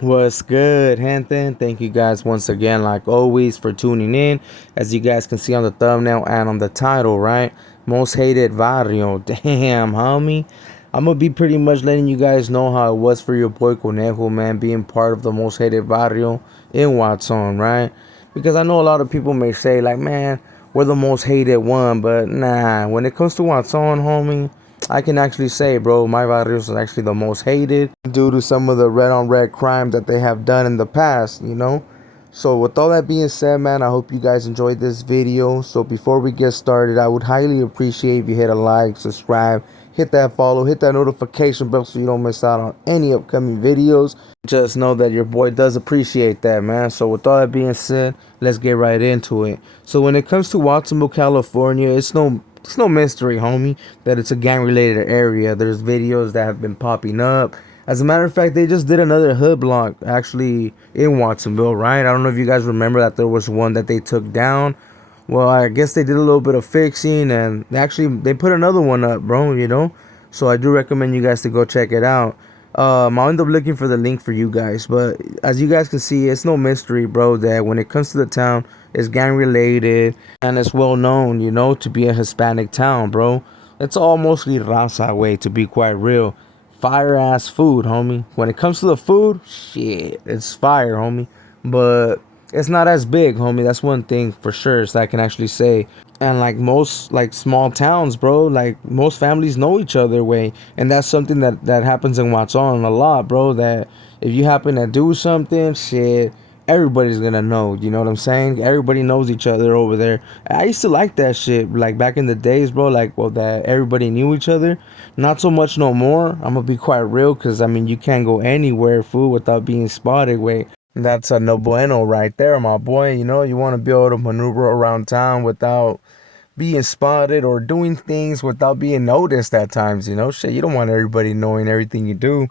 What's good, Hampton? Thank you guys once again, like always, for tuning in. As you guys can see on the thumbnail and on the title, right? Most hated Barrio. Damn, homie. I'm gonna be pretty much letting you guys know how it was for your boy Conejo, man, being part of the most hated Barrio in Watson, right? Because I know a lot of people may say, like, man, we're the most hated one, but nah, when it comes to Watson, homie, I can actually say, bro, my barrio is actually the most hated due to some of the red on red crime that they have done in the past, you know? So, with all that being said, man, I hope you guys enjoyed this video. So, before we get started, I would highly appreciate if you hit a like, subscribe, hit that follow, hit that notification bell so you don't miss out on any upcoming videos. Just know that your boy does appreciate that, man. So, with all that being said, let's get right into it. So, when it comes to Watsonville, California, it's no mystery, homie, that it's a gang related area. There's videos that have been popping up. As a matter of fact, they just did another hood block actually in Watsonville, right? I don't know if you guys remember that there was one that they took down. Well, I guess they did a little bit of fixing and they put another one up, bro, you know? So I do recommend you guys to go check it out. I'll end up looking for the link for you guys. But as you guys can see, it's no mystery, bro, that when it comes to the town, it's gang related and it's well known, you know, to be a Hispanic town, bro. It's all mostly raza way, to be quite real. Fire ass food, homie. When it comes to the food, shit, it's fire, homie. But it's not as big, homie. That's one thing for sure, so I can actually say. And like most like small towns, bro, like most families know each other way, and that's something that happens in Watson a lot, bro. That if you happen to do something, shit, everybody's gonna know. You know what I'm saying? Everybody knows each other over there. I used to like that shit, like back in the days, bro. Like, well, that everybody knew each other. Not so much no more. I'm gonna be quite real, cause I mean, you can't go anywhere, fool, without being spotted. Wait, that's a no bueno right there, my boy. You know, you want to be able to maneuver around town without being spotted or doing things without being noticed at times, you know? Shit, you don't want everybody knowing everything you do.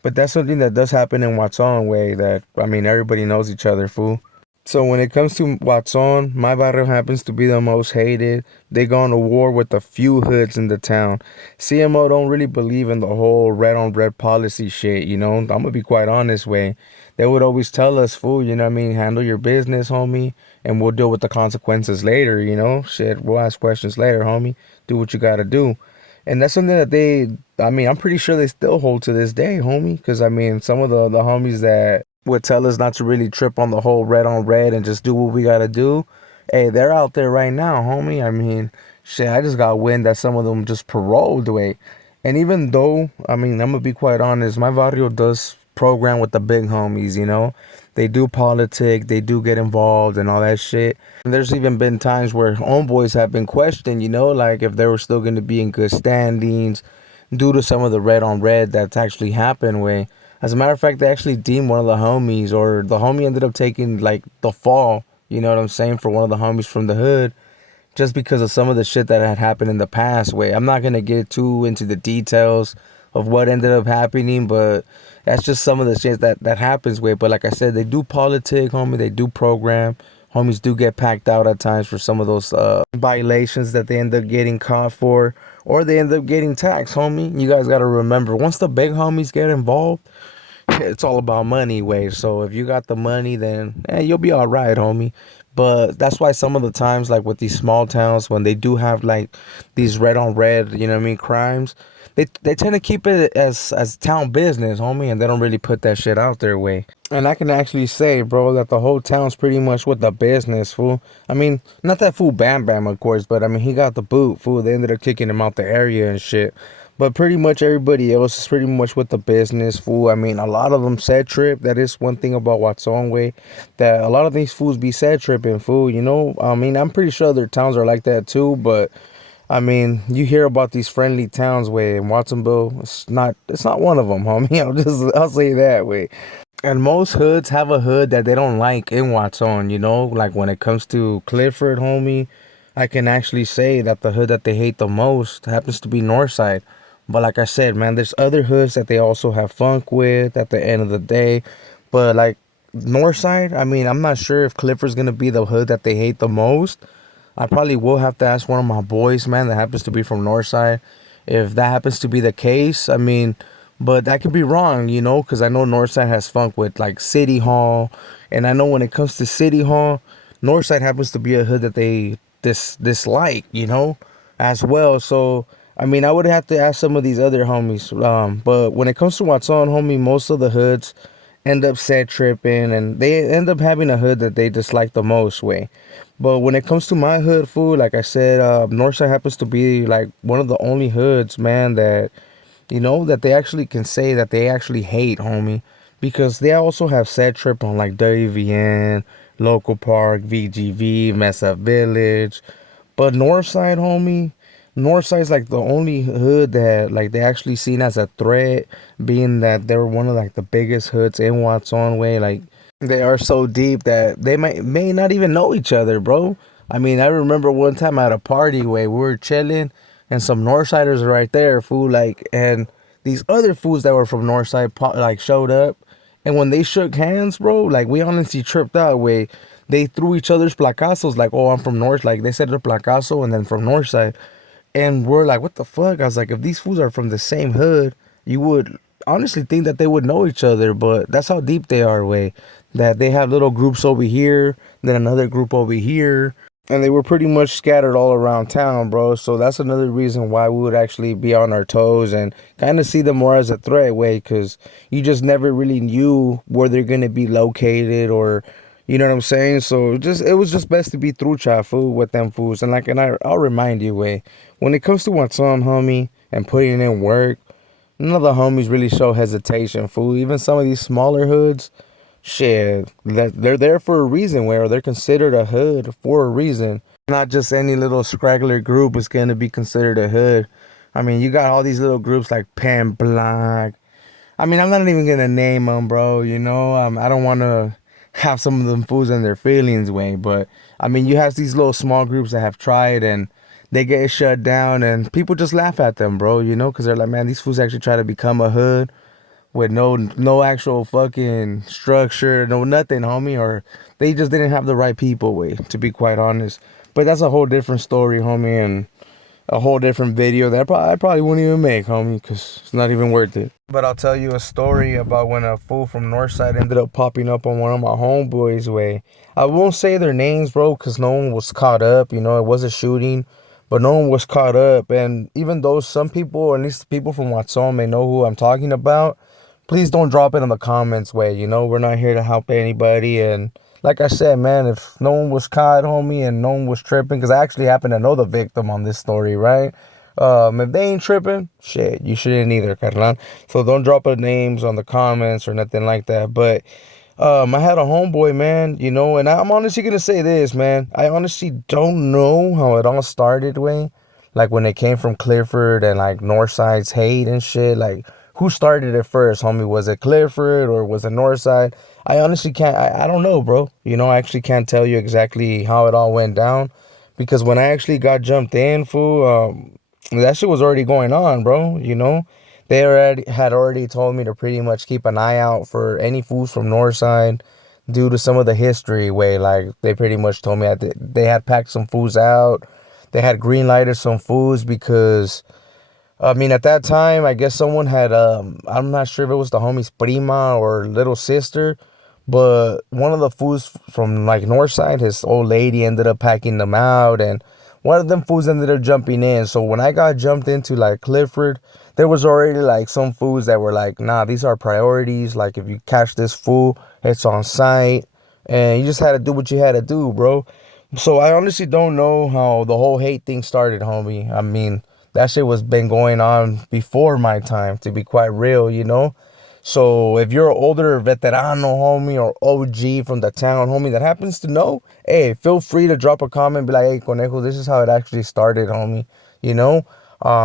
But that's something that does happen in Watson way that, I mean, everybody knows each other, fool. So when it comes to Watson, my barrio happens to be the most hated. They go to war with a few hoods in the town. CMO don't really believe in the whole red on red policy shit, you know? I'm gonna be quite honest way. They would always tell us, fool, you know what I mean? Handle your business, homie, and we'll deal with the consequences later, you know? Shit, we'll ask questions later, homie. Do what you gotta do. And that's something that I mean, I'm pretty sure they still hold to this day, homie. Because, I mean, some of the homies that would tell us not to really trip on the whole red on red and just do what we gotta do, hey, they're out there right now, homie. I mean, shit, I just got wind that some of them just paroled away. And even though, I mean, I'm gonna be quite honest, my barrio does program with the big homies, you know? They do politic, they do get involved and all that shit. And there's even been times where homeboys have been questioned, you know, like if they were still gonna be in good standings due to some of the red on red that's actually happened way. As a matter of fact, they actually deemed one of the homies, or the homie ended up taking like the fall, you know what I'm saying, for one of the homies from the hood, just because of some of the shit that had happened in the past way. I'm not gonna get too into the details of what ended up happening, but that's just some of the shit that happens way. But like I said, they do politic, homie. They do program. Homies do get packed out at times for some of those violations that they end up getting caught for, or they end up getting taxed, homie. You guys gotta remember, once the big homies get involved, it's all about money way. So if you got the money, then you'll be all right, homie. But that's why some of the times, like with these small towns, when they do have like these red on red, you know what I mean, crimes, they tend to keep it as town business, homie, and they don't really put that shit out their way. And I can actually say, bro, that the whole town's pretty much with the business, fool. I mean, not that fool Bam Bam, of course, but I mean, he got the boot, fool. They ended up kicking him out the area and shit. But pretty much everybody else is pretty much with the business, fool. I mean, a lot of them set trip. That is one thing about Watson way, that a lot of these fools be set tripping, fool. You know, I mean, I'm pretty sure other towns are like that too, but I mean, you hear about these friendly towns way in Watsonville. It's not one of them, homie. I'll say that way. And most hoods have a hood that they don't like in Watson, you know? Like when it comes to Clifford, homie, I can actually say that the hood that they hate the most happens to be Northside. But like I said, man, there's other hoods that they also have funk with at the end of the day. But like Northside, I mean, I'm not sure if Clifford's gonna be the hood that they hate the most. I probably will have to ask one of my boys, man, that happens to be from Northside, if that happens to be the case. I mean, But that could be wrong, you know, because I know Northside has funk with like City Hall, and I know when it comes to City Hall, Northside happens to be a hood that they dislike, you know, as well. So I mean, I would have to ask some of these other homies. But when it comes to Watson, homie, most of the hoods end up set tripping, and they end up having a hood that they dislike the most way. But when it comes to my hood, food, like I said, Northside happens to be like one of the only hoods, man, that that they actually can say that they actually hate, homie, because they also have set trip on like WVN, Local Park, VGV, Mess Up Village, but Northside, homie, Northside's like the only hood that like they actually seen as a threat, being that they're one of like the biggest hoods in Watson way. Like they are so deep that they may not even know each other, bro. I mean, I remember one time at a party where we were chilling and some Northsiders were right there, fool, like, and these other fools that were from Northside like showed up, and when they shook hands, bro, like we honestly tripped out. Way they threw each other's placazos, like, oh, I'm from North, like they said the placazo and then from Northside, and we're like, what the fuck? I was like, if these fools are from the same hood, you would honestly think that they would know each other, but that's how deep they are, way that they have little groups over here, then another group over here, and they were pretty much scattered all around town, bro. So that's another reason why we would actually be on our toes and kind of see them more as a threat, way, because you just never really knew where they're gonna be located, or you know what I'm saying. So just it was just best to be through chat food with them fools. And like, I'll remind you, way, when it comes to what's on, homie, and putting in work, none of the homies really show hesitation, fool. Even some of these smaller hoods, shit, that they're there for a reason, where they're considered a hood for a reason. Not just any little scraggler group is gonna be considered a hood. I mean, you got all these little groups like Pan Black. I mean, I'm not even gonna name them, bro. I don't want to have some of them fools in their feelings way, but I mean, you have these little small groups that have tried and they get shut down, and people just laugh at them, bro. Because they're like, man, these fools actually try to become a hood with no actual fucking structure, no nothing, homie, or they just didn't have the right people way, to be quite honest. But that's a whole different story, homie, and a whole different video that I probably wouldn't even make, homie, because it's not even worth it. But I'll tell you a story about when a fool from Northside ended up popping up on one of my homeboys' way. I won't say their names, bro, because no one was caught up. It was a shooting, but no one was caught up. And even though some people, or at least people from Watson, may know who I'm talking about, please don't drop it in the comments, way. We're not here to help anybody. And like I said, man, if no one was caught, homie, and no one was tripping, because I actually happen to know the victim on this story, right? If they ain't tripping, shit, you shouldn't either, carnal. So don't drop the names on the comments or nothing like that. But I had a homeboy, man, and I'm honestly gonna say this, man. I honestly don't know how it all started, way. Like when it came from Clifford and like Northside's hate and shit. Like, who started it first, homie? Was it Clifford or was it Northside? I honestly can't. I don't know, bro. I actually can't tell you exactly how it all went down, because when I actually got jumped in, fool, that shit was already going on, bro. They already told me to pretty much keep an eye out for any fools from Northside due to some of the history, way. Like they pretty much told me that they had packed some fools out. They had green lighted some fools because I mean, at that time, I guess someone had, I'm not sure if it was the homie's prima or little sister, but one of the fools from like Northside, his old lady ended up packing them out, and one of them fools ended up jumping in. So when I got jumped into like Clifford, there was already like some fools that were like, nah, these are priorities. Like if you catch this fool, it's on site, and you just had to do what you had to do, bro. So I honestly don't know how the whole hate thing started, homie. I mean, that shit was been going on before my time, to be quite real. So if you're an older veterano, homie, or OG from the town, homie, that happens to know, hey, feel free to drop a comment, be like, hey, Conejo, this is how it actually started, homie. You know,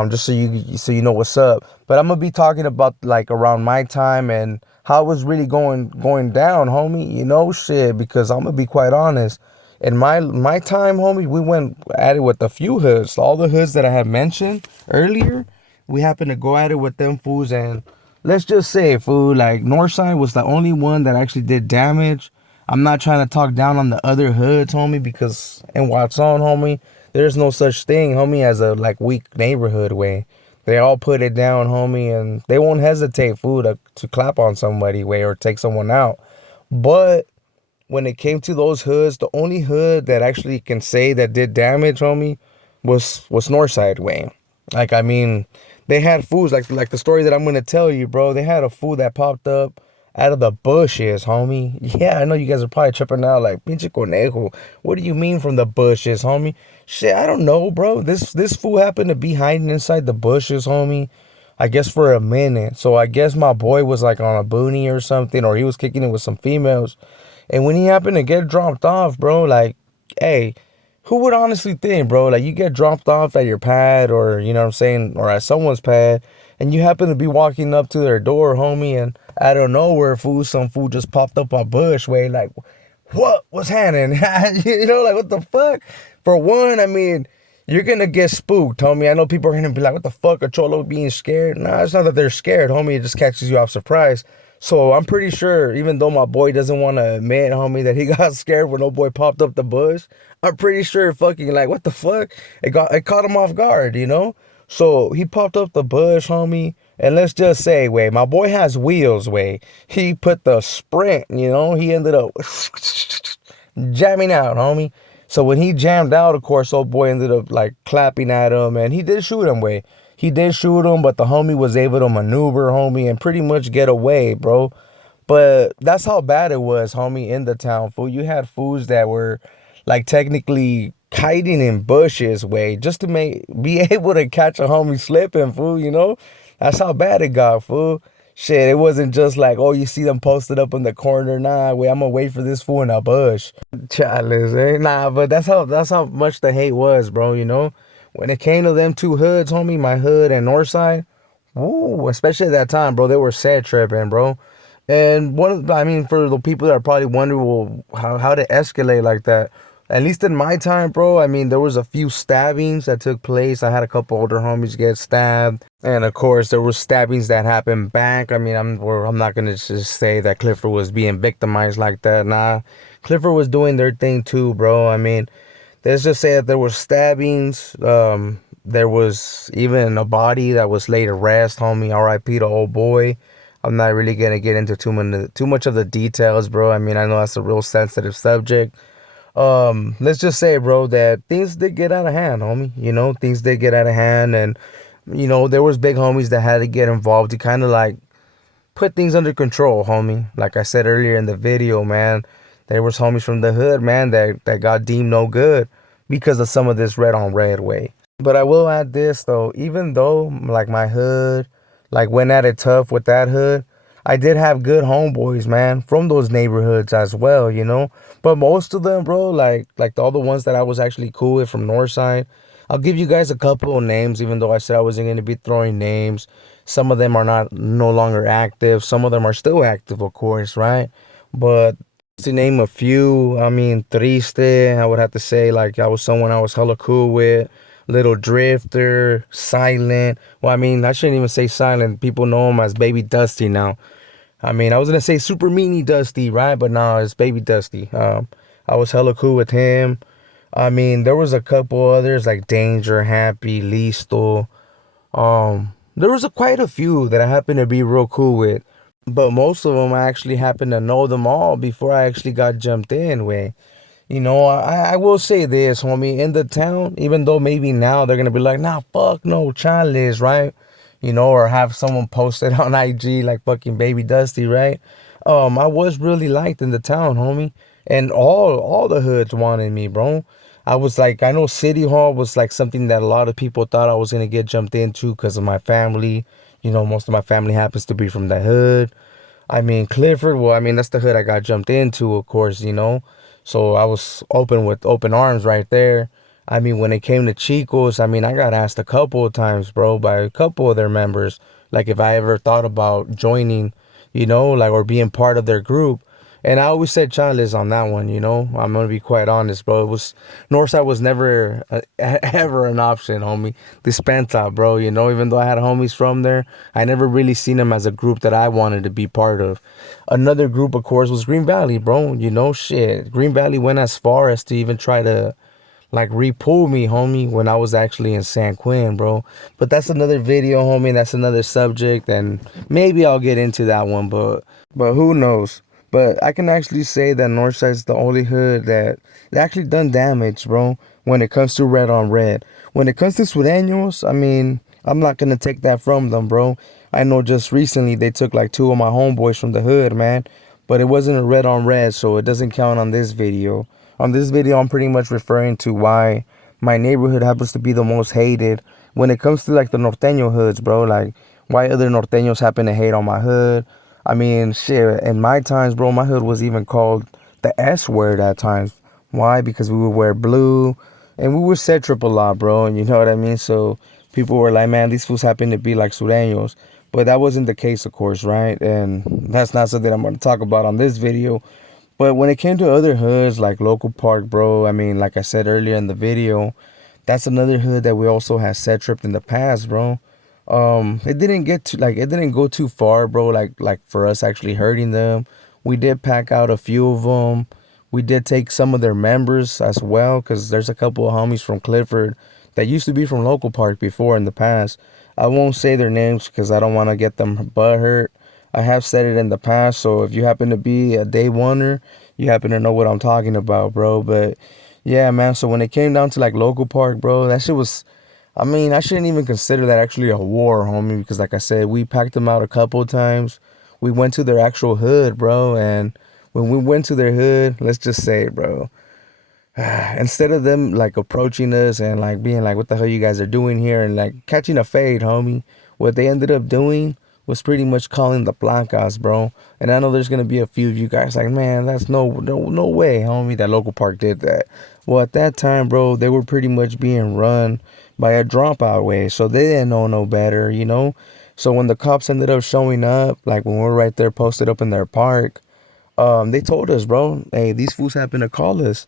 just so you know what's up. But I'm gonna be talking about like around my time and how it was really going down, homie. Shit, because I'm gonna be quite honest. In my time, homie, we went at it with a few hoods. All the hoods that I had mentioned earlier, we happened to go at it with them fools. And let's just say, fool, like Northside was the only one that actually did damage. I'm not trying to talk down on the other hoods, homie, because in Watson, homie, there's no such thing, homie, as a like weak neighborhood, way. They all put it down, homie, and they won't hesitate, fool, to clap on somebody, way, or take someone out. But when it came to those hoods, the only hood that actually can say that did damage, homie, was Northside way. Like, I mean, they had fools like the story that I'm gonna tell you, bro. They had a fool that popped up out of the bushes, homie. Yeah, I know you guys are probably tripping out like pinche conejo. What do you mean from the bushes, homie? Shit, I don't know, bro. This fool happened to be hiding inside the bushes, homie. I guess for a minute. So I guess my boy was like on a boonie or something, or he was kicking it with some females. And when he happened to get dropped off, bro, like, hey, who would honestly think, bro? Like, you get dropped off at your pad, or, you know what I'm saying, or at someone's pad, and you happen to be walking up to their door, homie, and out of nowhere, fool, some fool just popped up a bush way, like, what was happening? You know, like, what the fuck? For one, I mean, you're gonna get spooked, homie. I know people are gonna be like, what the fuck, a cholo being scared? Nah, it's not that they're scared, homie. It just catches you off surprise. So I'm pretty sure, even though my boy doesn't want to admit, homie, that he got scared when no boy popped up the bush, I'm pretty sure fucking like, what the fuck? It caught him off guard, you know? So he popped up the bush, homie. And let's just say, way, my boy has wheels, way. He put the sprint, you know? He ended up jamming out, homie. So when he jammed out, of course, old boy ended up like clapping at him, and he did shoot him, way. He did shoot him, but the homie was able to maneuver, homie, and pretty much get away, bro. But that's how bad it was, homie, in the town, fool. You had fools that were like technically hiding in bushes, way, just to be able to catch a homie slipping, fool, you know? That's how bad it got, fool. Shit, it wasn't just like, oh, you see them posted up in the corner. Nah, wait, I'm gonna wait for this fool in a bush. Chalice, eh? Nah, but that's how much the hate was, bro, you know? When it came to them two hoods, homie, my hood and Northside, woo, especially at that time, bro, they were sad tripping, bro. And I mean, for the people that are probably wondering, well, how to escalate like that, at least in my time, bro, I mean, there was a few stabbings that took place. I had a couple older homies get stabbed. And of course, there were stabbings that happened back. I mean, I'm not going to just say that Clifford was being victimized like that. Nah, Clifford was doing their thing too, bro. I mean, let's just say that there were stabbings. There was even a body that was laid to rest, homie. R.I.P. to old boy. I'm not really gonna get into too much of the details, bro. I mean, I know that's a real sensitive subject. Let's just say, bro, that things did get out of hand, homie. You know, things did get out of hand, and you know, there was big homies that had to get involved to kind of like put things under control, homie. Like I said earlier in the video, man, there was homies from the hood, man, that got deemed no good because of some of this red on red way. But I will add this though, even though like my hood like went at it tough with that hood, I did have good homeboys, man, from those neighborhoods as well, you know. But most of them, bro, like all the ones that I was actually cool with from Northside, I'll give you guys a couple of names, even though I said I wasn't gonna be throwing names. Some of them are not no longer active. Some of them are still active, of course, right? But to name a few, I mean, Triste, I would have to say, like, I was someone I was hella cool with. Little Drifter, Silent. Well, I mean, I shouldn't even say Silent. People know him as Baby Dusty now. I mean, I was gonna say Super Meanie Dusty, right? But no, it's Baby Dusty. I was hella cool with him. I mean, there was a couple others like Danger, Happy, Listo. There was quite a few that I happened to be real cool with, but most of them I actually happened to know them all before I actually got jumped in with. You know, I will say this, homie, in the town, even though maybe now they're gonna be like, nah, fuck no, Charles, right? You know, or have someone post it on IG like fucking Baby Dusty, right? I was really liked in the town, homie, and all the hoods wanted me, bro. I was like, I know City Hall was like something that a lot of people thought I was gonna get jumped into because of my family. You know, most of my family happens to be from the hood. I mean, Clifford, well, I mean, that's the hood I got jumped into, of course, you know. So I was open with open arms right there. I mean, when it came to Chicos, I mean, I got asked a couple of times, bro, by a couple of their members, like if I ever thought about joining, you know, like, or being part of their group. And I always said Charles on that one, you know. I'm gonna be quite honest, bro. It was Northside was never ever an option, homie. Dispensa, bro. You know, even though I had homies from there, I never really seen them as a group that I wanted to be part of. Another group, of course, was Green Valley, bro. You know, shit. Green Valley went as far as to even try to like repull me, homie, when I was actually in San Quinn, bro. But that's another video, homie. That's another subject, and maybe I'll get into that one, but who knows? But I can actually say that Northside's the only hood that actually done damage, bro. When it comes to red on red, when it comes to Sureños, I mean, I'm not gonna take that from them, bro. I know just recently they took like two of my homeboys from the hood, man. But it wasn't a red on red, so it doesn't count on this video. On this video, I'm pretty much referring to why my neighborhood happens to be the most hated when it comes to like the norteño hoods, bro. Like why other norteños happen to hate on my hood. I mean, shit, in my times, bro, my hood was even called the S word at times. Why? Because we would wear blue and we would set triple lot, bro. And you know what I mean? So people were like, man, these fools happen to be like sureños. But that wasn't the case, of course, right? And that's not something I'm going to talk about on this video. But when it came to other hoods like Local Park, bro, I mean, like I said earlier in the video, that's another hood that we also had set tripped in the past, bro. It didn't get to like it didn't go too far, bro. Like for us actually hurting them, we did pack out a few of them. We did take some of their members as well, cause there's a couple of homies from Clifford that used to be from Local Park before in the past. I won't say their names because I don't want to get them butt hurt. I have said it in the past, so if you happen to be a day oneer, you happen to know what I'm talking about, bro. But yeah, man. So when it came down to like Local Park, bro, that shit was. I mean, I shouldn't even consider that actually a war, homie, because like I said, we packed them out a couple of times. We went to their actual hood, bro, and when we went to their hood, let's just say, bro, instead of them like approaching us and like being like, what the hell you guys are doing here and like catching a fade, homie, what they ended up doing was pretty much calling the placas, bro. And I know there's gonna be a few of you guys like, man, that's no way, homie, that Local Park did that. Well, at that time, bro, they were pretty much being run by a dropout way, so they didn't know no better, you know. So when the cops ended up showing up, like when we were right there posted up in their park, they told us, bro, hey, these fools happen to call us.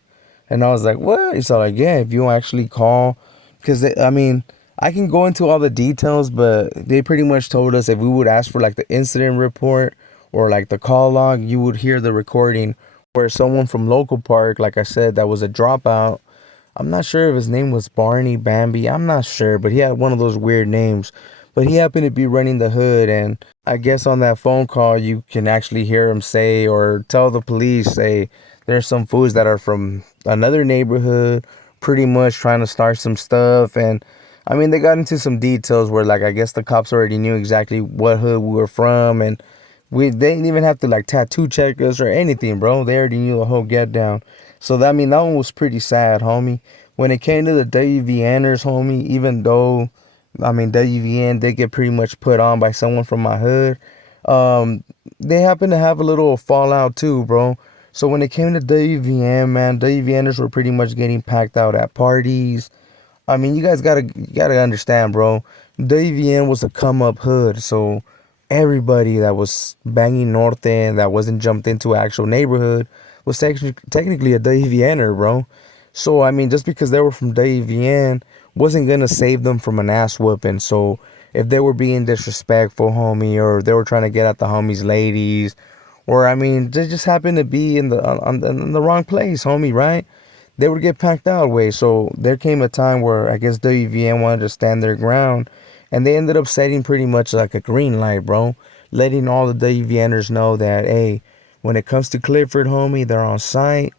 And I was like, what? It's all like, yeah, if you actually call, because I mean, I can go into all the details, but they pretty much told us if we would ask for like the incident report or like the call log, you would hear the recording where someone from Local Park, like I said, that was a dropout. I'm not sure if his name was Barney, Bambi. I'm not sure, but he had one of those weird names. But he happened to be running the hood, and I guess on that phone call, you can actually hear him say or tell the police, say, there's some fools that are from another neighborhood, pretty much trying to start some stuff. And I mean, they got into some details where, like, I guess the cops already knew exactly what hood we were from, and they didn't even have to like tattoo check us or anything, bro. They already knew the whole get down. So that I mean that one was pretty sad, homie. When it came to the WVNers, homie, even though I mean WVN did get pretty much put on by someone from my hood, they happen to have a little fallout too, bro. So when it came to WVN, man, WVNers were pretty much getting packed out at parties. I mean, you gotta understand, bro. WVN was a come up hood, so everybody that was banging north end that wasn't jumped into an actual neighborhood was technically a WVNer, bro. So I mean, just because they were from WVN wasn't gonna save them from an ass whooping. So if they were being disrespectful, homie, or they were trying to get at the homies' ladies, or I mean, they just happened to be in the wrong place, homie, right? They would get packed out way. So there came a time where I guess WVN wanted to stand their ground, and they ended up setting pretty much like a green light, bro, letting all the WVNers know that hey, when it comes to Clifford, homie, they're on site,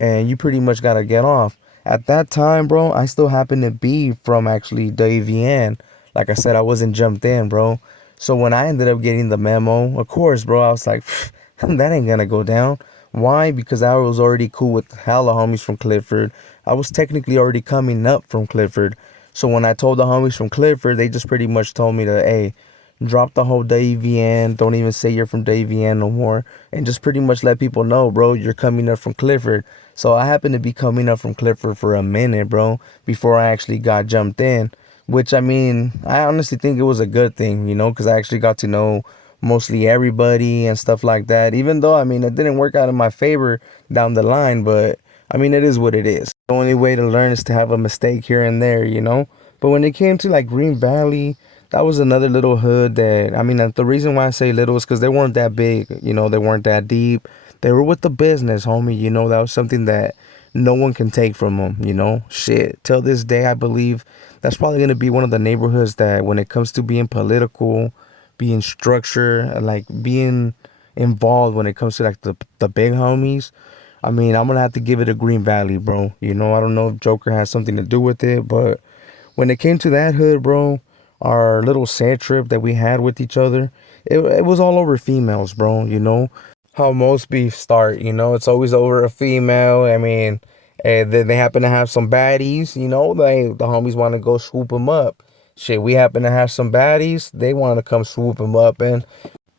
and you pretty much gotta get off. At that time, bro, I still happened to be from actually WVN. Like I said, I wasn't jumped in, bro. So when I ended up getting the memo, of course, bro, I was like, that ain't gonna go down. Why? Because I was already cool with hella homies from Clifford. I was technically already coming up from Clifford. So when I told the homies from Clifford, they just pretty much told me to, hey, drop the whole WVN. Don't even say you're from WVN no more. And just pretty much let people know, bro, you're coming up from Clifford. So I happened to be coming up from Clifford for a minute, bro, before I actually got jumped in. Which, I mean, I honestly think it was a good thing, you know, because I actually got to know mostly everybody and stuff like that. Even though, I mean, it didn't work out in my favor down the line, but I mean, it is what it is. The only way to learn is to have a mistake here and there, you know? But when it came to like Green Valley, that was another little hood that, I mean, the reason why I say little is because they weren't that big, you know, they weren't that deep. They were with the business, homie, you know, that was something that no one can take from them, Shit. Till this day, I believe that's probably going to be one of the neighborhoods that when it comes to being political, being structured, like being involved when it comes to like the big homies. I mean, I'm gonna have to give it a Green Valley, bro. I don't know if Joker has something to do with it, but when it came to that hood, bro, our little sad trip that we had with each other, it was all over females, bro. How most beef start, it's always over a female. I mean, and then they happen to have some baddies, the homies want to go swoop them up. Shit, we happen to have some baddies, they want to come swoop them up, and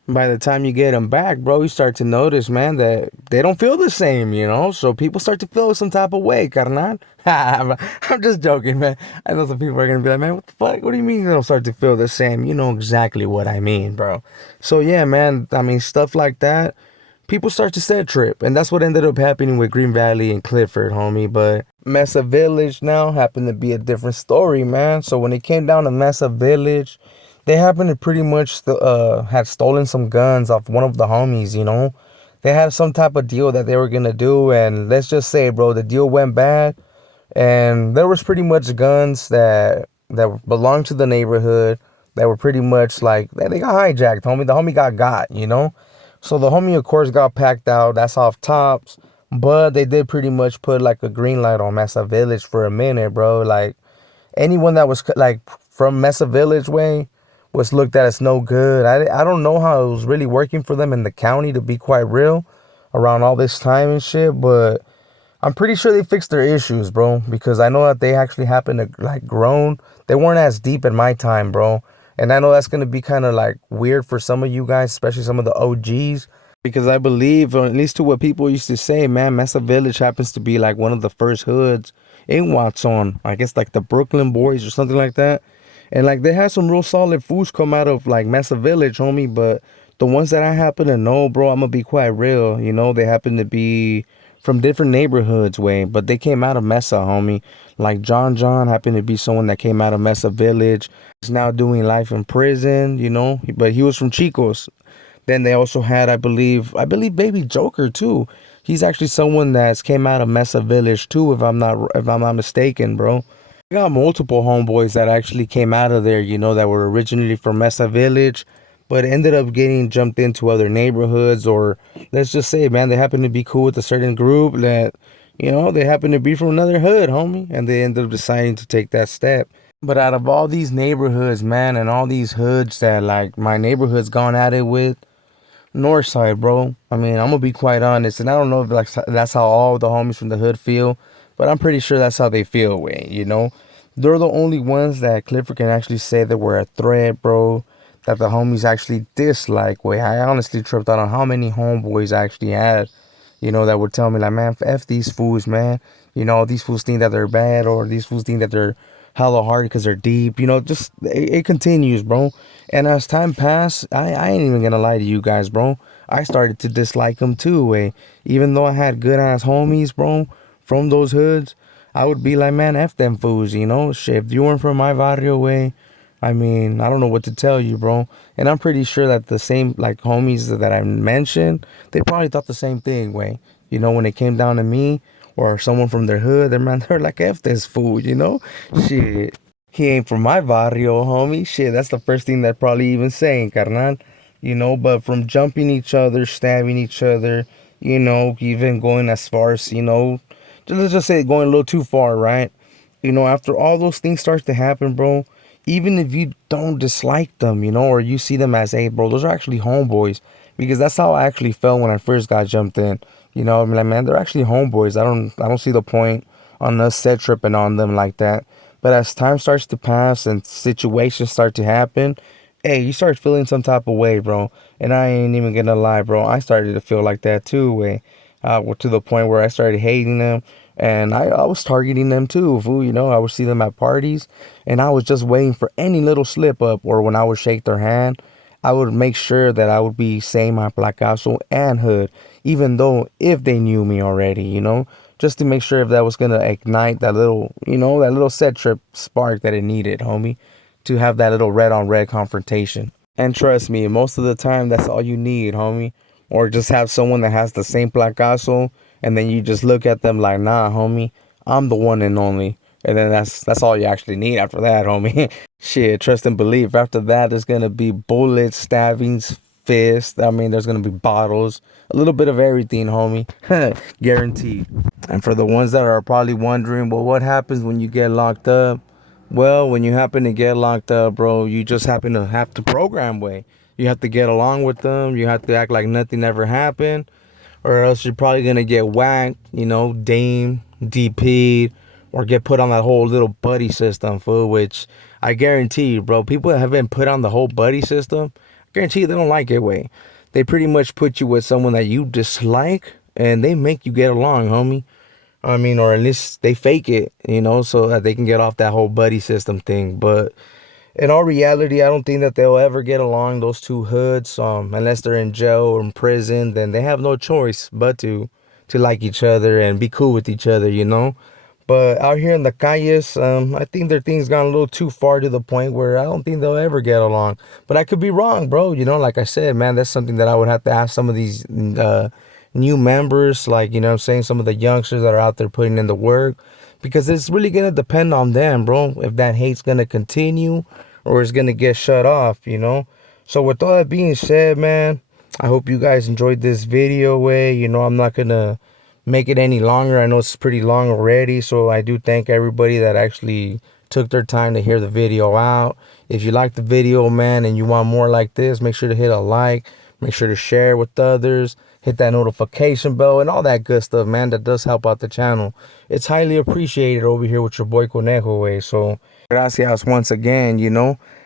by the time you get them back, bro, you start to notice, man, that they don't feel the same, So people start to feel some type of way, carnal. I'm just joking, man. I know some people are gonna be like, man, what the fuck? What do you mean they don't start to feel the same? You know exactly what I mean, bro. So yeah, man. I mean, stuff like that. People start to set trip, and that's what ended up happening with Green Valley and Clifford, homie. But Mesa Village now happened to be a different story, man. So when it came down to Mesa Village, they happened to pretty much had stolen some guns off one of the homies, They had some type of deal that they were gonna do, and let's just say, bro, the deal went bad, and there was pretty much guns that belonged to the neighborhood that were pretty much like they got hijacked, homie. The homie got, So the homie, of course, got packed out. That's off tops, but they did pretty much put like a green light on Mesa Village for a minute, bro. Like anyone that was like from Mesa Village way was looked at as no good. I don't know how it was really working for them in the county, to be quite real, around all this time and shit, but I'm pretty sure they fixed their issues, bro, because I know that they actually happened to like grown. They weren't as deep in my time, bro. And I know that's gonna be kind of like weird for some of you guys, especially some of the OGs, because I believe, or at least to what people used to say, man, Mesa Village happens to be like one of the first hoods in Watson. I guess like the Brooklyn Boys or something like that. And like they had some real solid foods come out of like Mesa Village, homie. But the ones that I happen to know, bro, I'm gonna be quite real. They happen to be from different neighborhoods, way, but they came out of Mesa, homie. Like John happened to be someone that came out of Mesa Village. He's now doing life in prison, but he was from Chicos. Then they also had, I believe Baby Joker too. He's actually someone that's came out of Mesa Village too, if I'm not mistaken, bro. I got multiple homeboys that actually came out of there, that were originally from Mesa Village, but ended up getting jumped into other neighborhoods, or let's just say, man, they happen to be cool with a certain group that, they happen to be from another hood, homie, and they ended up deciding to take that step. But out of all these neighborhoods, man, and all these hoods that like my neighborhood's gone at it with, North side, bro. I mean, I'm gonna be quite honest, and I don't know if like that's how all the homies from the hood feel, but I'm pretty sure that's how they feel. Way. They're the only ones that Clifford can actually say that we're a threat, bro. That the homies actually dislike. Way, I honestly tripped out on how many homeboys I actually had. That would tell me like, man, f these fools, man. These fools think that they're bad, or these fools think that they're hella hard because they're deep. Just it continues, bro. And as time passed, I ain't even gonna lie to you guys, bro. I started to dislike them too, way. Even though I had good ass homies, bro, from those hoods, I would be like, man, F them fools, Shit, if you weren't from my barrio, way, I mean, I don't know what to tell you, bro. And I'm pretty sure that the same, like, homies that I mentioned, they probably thought the same thing, way. When it came down to me or someone from their hood, they're like, F this fool, Shit. He ain't from my barrio, homie. Shit, that's the first thing that probably even saying, carnal. But from jumping each other, stabbing each other, even going as far as, let's just say going a little too far, right? After all those things starts to happen, bro, even if you don't dislike them, or you see them as, hey, bro, those are actually homeboys, because that's how I actually felt when I first got jumped in. I'm like, man, they're actually homeboys. I don't see the point on us set tripping on them like that. But as time starts to pass and situations start to happen, hey, you start feeling some type of way, bro. And I ain't even gonna lie, bro. I started to feel like that too, way. To the point where I started hating them, and I was targeting them too, fool. I would see them at parties, and I was just waiting for any little slip up, or when I would shake their hand, I would make sure that I would be saying my placazo and hood, even though if they knew me already, just to make sure if that was gonna ignite that little, that little set trip spark that it needed, homie, to have that little red on red confrontation. And trust me, most of the time that's all you need, homie. Or just have someone that has the same placazo and then you just look at them like, nah, homie, I'm the one and only. And then that's all you actually need after that, homie. Shit, trust and belief. After that, there's gonna be bullets, stabbings, fists. I mean, there's gonna be bottles, a little bit of everything, homie. Guaranteed. And for the ones that are probably wondering, well, what happens when you get locked up? Well, when you happen to get locked up, bro, you just happen to have to program way. You have to get along with them. You have to act like nothing ever happened, or else you're probably gonna get whacked, dame, DP'd, or get put on that whole little buddy system, fool. Which I guarantee you, bro, people that have been put on the whole buddy system, I guarantee you they don't like it way. They pretty much put you with someone that you dislike, and they make you get along, homie. I mean, or at least they fake it, so that they can get off that whole buddy system thing. But in all reality, I don't think that they'll ever get along, those two hoods, unless they're in jail or in prison. Then they have no choice but to like each other and be cool with each other. But out here in the calles, I think their things gone a little too far to the point where I don't think they'll ever get along. But I could be wrong, bro. Like I said, man, that's something that I would have to ask some of these new members, like, what I'm saying, some of the youngsters that are out there putting in the work, because it's really going to depend on them, bro, if that hate's going to continue or it's going to get shut off. So with all that being said, man, I hope you guys enjoyed this video way. I'm not going to make it any longer. I know it's pretty long already, so I do thank everybody that actually took their time to hear the video out. If you like the video, man, and you want more like this, make sure to hit a like, make sure to share with others, hit that notification bell and all that good stuff, man. That does help out the channel. It's highly appreciated over here with your boy Conejo way. So gracias once again.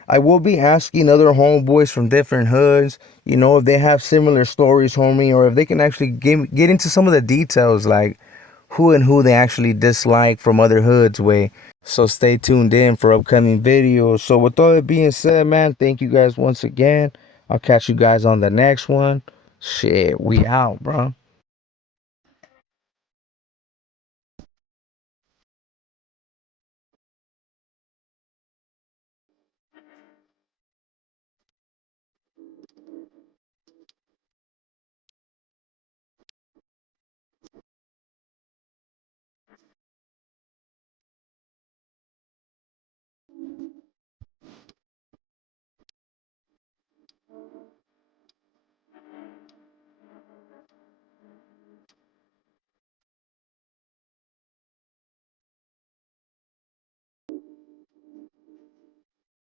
I will be asking other homeboys from different hoods, if they have similar stories, homie, or if they can actually get into some of the details, like who and who they actually dislike from other hoods way. So stay tuned in for upcoming videos. So with all that being said, man, thank you guys once again. I'll catch you guys on the next one. Shit, we out, bro.